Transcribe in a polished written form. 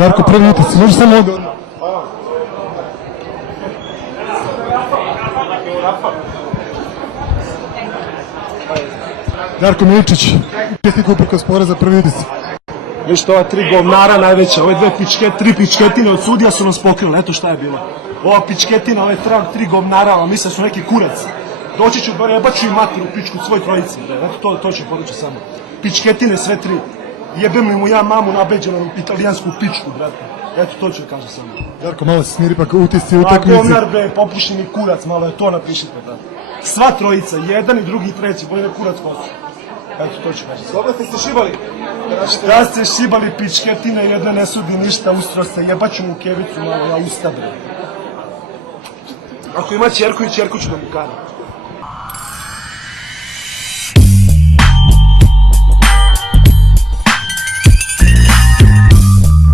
Darko, prvi utisci, može samo ovdje. Darko Miličić, čestitku uprkos poreza, prvi utisci. Viš to, ova tri govnara najveća, ove tri pičketine od sudija su nas pokrile, eto šta je bilo. Ova pičketina, ove tri govnara, misle su neki kurac. Doći ću, jebaću i mater u pičku svoj trojici, eto to ću poručiti samo. Pičketine sve tri. Jebem li mu ja mamu nabeđenu italijansku pičku, brate. Eto to ću kažem samo. Darko, malo se smiri, pa utisci u utakmici. Govnar be, popušeni kurac, malo je to napišite, brate. Sva trojica, jedan i drugi i treći, bolje kurac kosu. Eto to ću kažem. Dobro ste se šibali. Da ste šibali pičketine, jedna ne sudi ništa, ustro se, jebaću mu kevicu malo, ja usta bre. Ako ima čerku i čerku ću da mu karam.